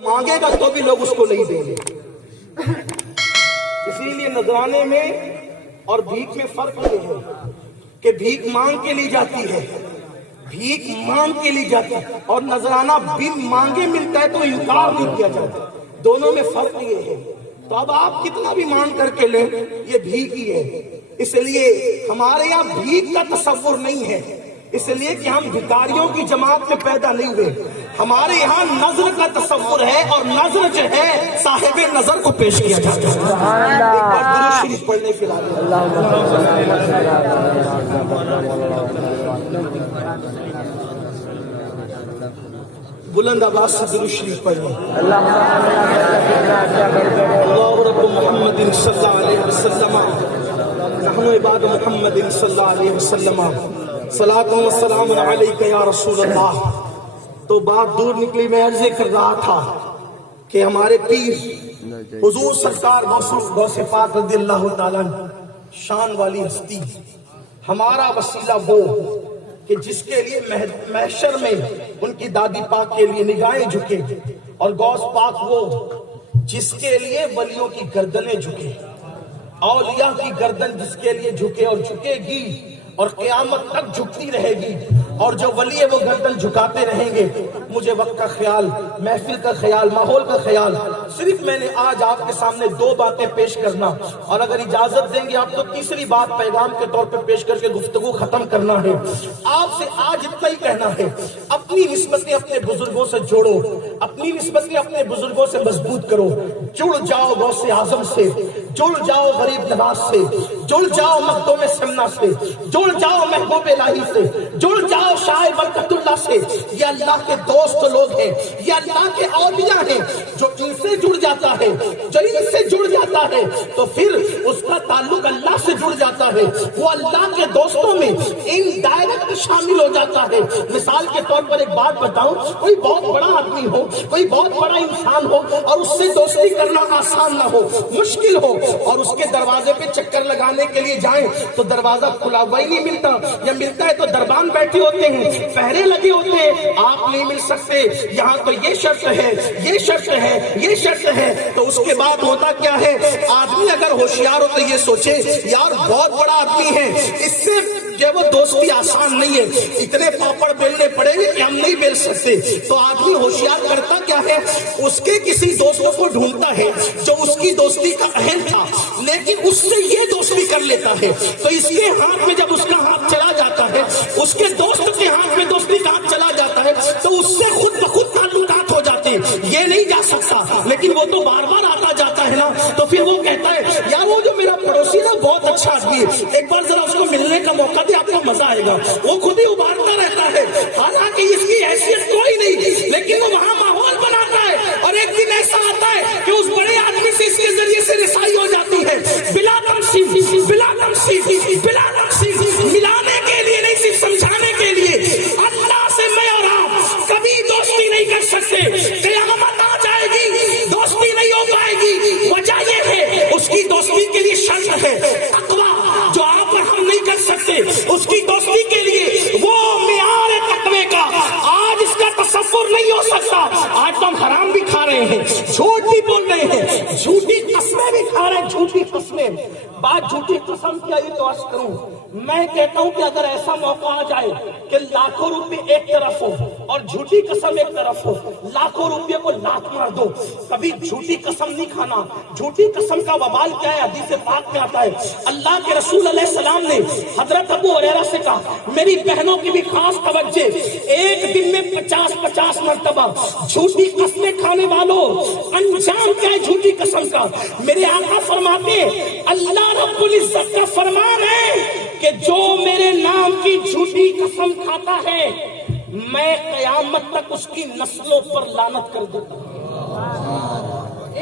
مانگے گا تو بھی لوگ اس کو نہیں دیں گے. اسی لیے نذرانے میں اور بھیک میں فرق یہ ہے کہ بھیک مانگ کے لی جاتی ہے، بھیک مانگ کے لی جاتی ہے، اور نذرانہ بن مانگے ملتا ہے تو انکار نہیں کیا جاتا. دونوں میں فرق یہ ہے. تو اب آپ کتنا بھی مانگ کر کے لیں یہ بھیک ہی ہے. اس لیے ہمارے یہاں بھیک کا تصور نہیں ہے، اس لیے کہ ہم بھکاریوں کی جماعت میں پیدا نہیں ہوئے. ہمارے یہاں نظر کا تصور ہے، اور نظر جو ہے صاحب نظر کو پیش کیا جاتا ہے. ایک بار درود شریف پڑھنے کے لیے بلند آواز سے درود شریف پڑھیں. اللہ رب محمد صلی اللہ علیہ وسلم نحن عباد محمد صلی اللہ علیہ وسلم صلاۃ و سلام علیک یا رسول اللہ. تو بات دور نکلی. میں عرض کر رہا تھا کہ ہمارے پیر حضور سرکار غوث پاک رضی اللہ تعالیٰ شان والی ہستی، ہمارا وسیلہ وہ کہ جس کے لیے محشر میں ان کی دادی پاک کے لیے نگاہیں جھکے، اور غوث پاک وہ جس کے لیے ولیوں کی گردنیں جھکے، اولیاء کی گردن جس کے لیے جھکے اور جھکے گی اور قیامت تک جھکتی رہے گی. اور جو ولی ہے وہ گردن جھکاتے رہیں گے. مجھے وقت کا خیال، محفل کا خیال، ماحول کا خیال، صرف میں نے آج آپ کے سامنے دو باتیں پیش کرنا، اور اگر اجازت دیں گے آپ تو تیسری بات پیغام کے طور پہ پیش کر کے گفتگو ختم کرنا ہے. آپ سے آج اتنا ہی کہنا ہے، اپنی نسبتیں اپنے بزرگوں سے جوڑو، اپنی نسبتیں اپنے بزرگوں سے مضبوط کرو. جڑ جاؤ غوث اعظم سے، جڑ جاؤ غریب نواز سے، جڑ جاؤ مخدوم سمنا سے، جڑ جاؤ محبوب الہی سے، جڑ جاؤ شاہ برکت اللہ سے. یہ اللہ کے دوست لوگ ہیں، یہ اللہ کے اولیاء ہیں. جو ان سے جڑ جاتا ہے، جو ان سے جڑ جاتا ہے تو پھر اس کا تعلق اللہ سے جڑ جاتا ہے. وہ اللہ کے دوستوں میں انڈائریکٹ شامل ہو جاتا ہے. مثال کے طور پر ایک بات بتاؤں، کوئی بہت بڑا آدمی ہو، کوئی بہت بڑا انسان ہو، اور اس سے دوستی کرنا آسان نہ ہو، مشکل ہو، اور اس کے دروازے پہ چکر لگانے کے لیے جائیں تو دروازہ کھلا ہوا ہی نہیں ملتا، یا ملتا ہے تو دربان بیٹھے ہوتے ہیں، پہرے لگے ہوتے ہیں، آپ نہیں مل سکتے. یہاں تو یہ شرط ہے، یہ شرط ہے، یہ شرط ہے. تو اس کے بعد ہوتا کیا ہے، آدمی اگر ہوشیار ہو تو یہ سوچے یار بہت بڑا آدمی ہے، اس سے جو وہ دوستی آسان نہیں ہے، اتنے پاپڑ بیلنے پڑیں گے کہ ہم نہیں بیل سکتے. تو آدمی ہوشیار کرتا کیا ہے، اس کے کسی دوستوں کو ڈھونڈتا ہے جو اس کی دوستی کا اہم تھا، لیکن اس سے یہ دوستی کر لیتا ہے. تو اس کے ہاتھ میں جب اس کا ہاتھ چلا جاتا ہے، اس کے دوست کے ہاتھ میں دوستی کا ہاتھ چلا جاتا ہے، تو اس سے خود بخود تعلقات ہو جاتے ہیں. یہ نہیں جا سکتا، لیکن وہ تو بار بار آتا جاتا ہے نا. تو پھر وہ کہتا ہے یار وہ جو میرا پڑوسی نا بہت اچھا آدمی ہے، ایک بار ذرا اس کو ملنے کا موقع دے، آپ کو مزہ آئے گا. وہ خود ہی ابھارتا رہتا ہے، حالانکہ اس کی حیثیت کوئی نہیں، لیکن وہ وہاں ماحول بناتا ہے. اور ایک دن ایسا آتا ہے کہ اس بڑے آدمی سے اس کے ذریعے سے رسائی ہو جاتی ہے، بلا تمثیل، بلا تمثیل، بلا تمثیل، ملانے کے لیے نہیں، صرف سمجھانے کے لیے. اللہ سے میں اور آپ کبھی دوستی نہیں کر سکتے. قیامت آ جائے گی، دوستی نہیں ہو پائے گی. وجہ یہ ہے اس کی دوستی کے لیے شرط ہے تقویٰ، جو آپ اور ہم نہیں کر سکتے. اس کی دوستی کے لیے وہ معیار تقوی کا آج اس کا تصور نہیں ہو سکتا. آج تو ہم حرام بھی کھا رہے ہیں، جھوٹ بھی بول رہے ہیں، جھوٹی قسمیں بھی کھا رہے ہیں، جھوٹی قسمیں. بات جھوٹی قسم کی آئی تو عرض کروں، میں کہتا ہوں کہ اگر ایسا موقع آ جائے کہ لاکھوں روپے ایک طرف ہو اور جھوٹی قسم ایک طرف ہو، لاکھوں روپے کو لاکھ مار دو، کبھی جھوٹی قسم نہیں کھانا. جھوٹی قسم کا وبال کیا ہے، حدیث پاک میں آتا ہے. اللہ کے رسول علیہ السلام نے حضرت ابو ہریرہ سے کہا، میری بہنوں کی بھی خاص توجہ، ایک دن میں 50 مرتبہ جھوٹی قسمیں کھانے والوں انجام کیا ہے جھوٹی قسم کا. میرے آقا فرماتے ہیں اللہ رب العزت کا فرمان ہے کہ جو میرے نام کی جھوٹی قسم کھاتا ہے میں قیامت تک اس کی نسلوں پر لعنت کر دیتا ہوں.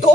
2